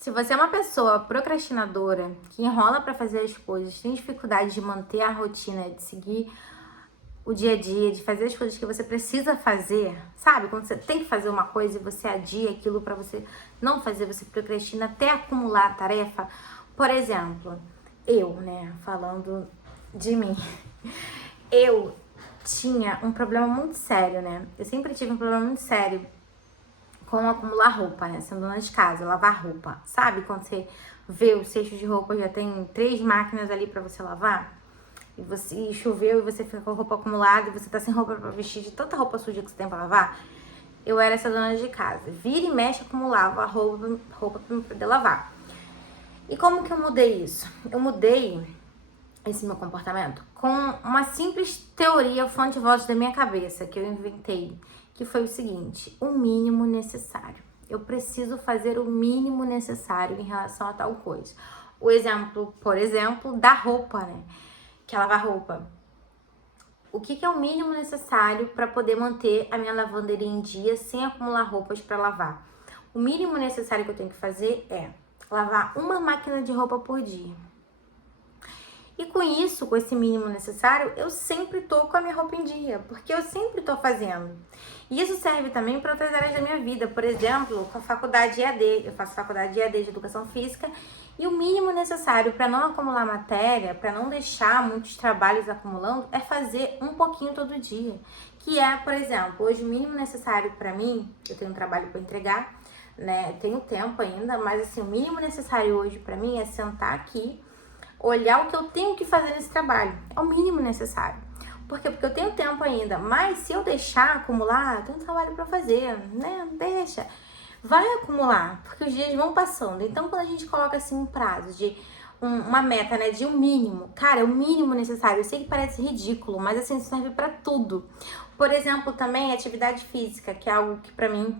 Se você é uma pessoa procrastinadora, que enrola para fazer as coisas, tem dificuldade de manter a rotina, de seguir o dia a dia, de fazer as coisas que você precisa fazer, sabe? Quando você tem que fazer uma coisa e você adia aquilo para você não fazer, você procrastina até acumular a tarefa. Por exemplo, eu, né, falando de mim, eu tinha um problema muito sério, né? Eu sempre tive um problema muito sério com acumular roupa, né? Sendo dona de casa, lavar roupa. Sabe quando você vê o cesto de roupa, já tem 3 máquinas ali pra você lavar? E choveu e você fica com a roupa acumulada e você tá sem roupa pra vestir de tanta roupa suja que você tem pra lavar? Eu era essa dona de casa. Vira e mexe, acumulava roupa pra poder lavar. E como que eu mudei isso? Eu mudei esse meu comportamento com uma simples teoria, fonte de voz da minha cabeça, que eu inventei, que foi o seguinte: o mínimo necessário. Eu preciso fazer o mínimo necessário em relação a tal coisa. O exemplo, por exemplo, da roupa, né? Que é lavar roupa. O que é o mínimo necessário para poder manter a minha lavanderia em dia sem acumular roupas para lavar? O mínimo necessário que eu tenho que fazer é lavar uma máquina de roupa por dia. E com isso, com esse mínimo necessário, eu sempre tô com a minha roupa em dia, porque eu sempre tô fazendo. E isso serve também para outras áreas da minha vida, por exemplo, com a faculdade EAD. Eu faço faculdade EAD de Educação Física e o mínimo necessário para não acumular matéria, para não deixar muitos trabalhos acumulando, é fazer um pouquinho todo dia. Que é, por exemplo, hoje o mínimo necessário para mim, eu tenho um trabalho para entregar, né? Tenho tempo ainda, mas assim, o mínimo necessário hoje para mim é sentar aqui, olhar o que eu tenho que fazer nesse trabalho. É o mínimo necessário. Por quê? Porque eu tenho tempo ainda. Mas se eu deixar acumular, eu tenho trabalho pra fazer, né? Deixa. Vai acumular, porque os dias vão passando. Então, quando a gente coloca assim um prazo de uma meta, né, de um mínimo, cara, é o mínimo necessário. Eu sei que parece ridículo, mas assim, serve pra tudo. Por exemplo, também atividade física, que é algo que pra mim,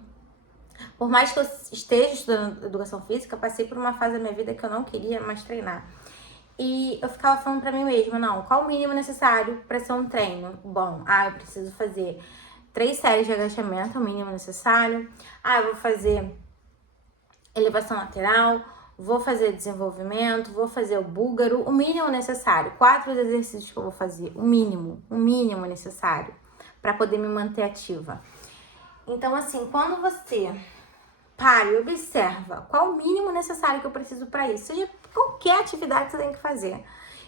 por mais que eu esteja estudando educação física, passei por uma fase da minha vida que eu não queria mais treinar. E eu ficava falando pra mim mesma, não, qual o mínimo necessário pra ser um treino? Bom, eu preciso fazer 3 séries de agachamento, é o mínimo necessário. Eu vou fazer elevação lateral, vou fazer desenvolvimento, vou fazer o búlgaro, o mínimo necessário. 4 exercícios que eu vou fazer, o mínimo necessário pra poder me manter ativa. Então, assim, quando você para e observa qual o mínimo necessário que eu preciso para isso, seja qualquer atividade que você tem que fazer.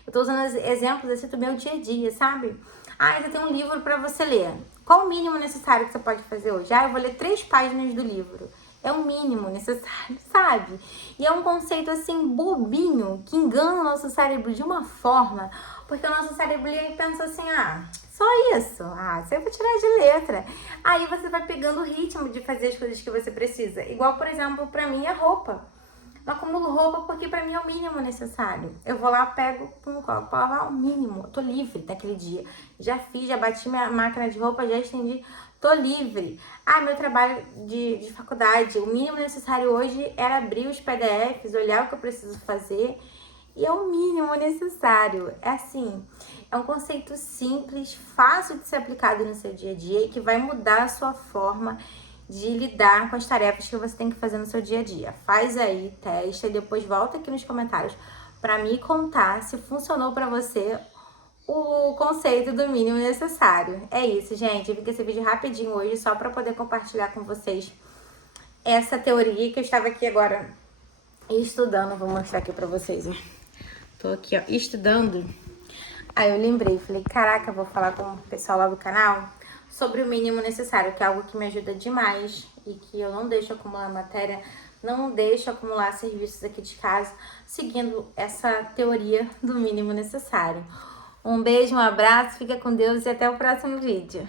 Eu tô usando exemplos assim do meu dia a dia, sabe? Você tem um livro para você ler. Qual o mínimo necessário que você pode fazer hoje? Eu vou ler 3 páginas do livro. É o mínimo necessário, sabe? E é um conceito assim bobinho que engana o nosso cérebro de uma forma, porque o nosso cérebro ele pensa assim, só isso. Você vai tirar de letra. Aí você vai pegando o ritmo de fazer as coisas que você precisa. Igual, por exemplo, pra mim é roupa. Não acumulo roupa porque pra mim é o mínimo necessário. Eu vou lá, pego, coloco pra lavar o mínimo. Eu tô livre daquele dia. Já fiz, já bati minha máquina de roupa, já estendi. Tô livre. Meu trabalho de faculdade, o mínimo necessário hoje era abrir os PDFs, olhar o que eu preciso fazer. E é o mínimo necessário. É assim, é um conceito simples, fácil de ser aplicado no seu dia a dia e que vai mudar a sua forma de lidar com as tarefas que você tem que fazer no seu dia a dia. Faz aí, testa e depois volta aqui nos comentários para me contar se funcionou para você o conceito do mínimo necessário. É isso, gente. Eu vim com esse vídeo rapidinho hoje só para poder compartilhar com vocês essa teoria que eu estava aqui agora estudando. Vou mostrar aqui para vocês, ó. Tô aqui, ó, estudando. Aí eu lembrei, falei, caraca, vou falar com o pessoal lá do canal sobre o mínimo necessário, que é algo que me ajuda demais e que eu não deixo acumular matéria, não deixo acumular serviços aqui de casa, seguindo essa teoria do mínimo necessário. Um beijo, um abraço, fica com Deus e até o próximo vídeo.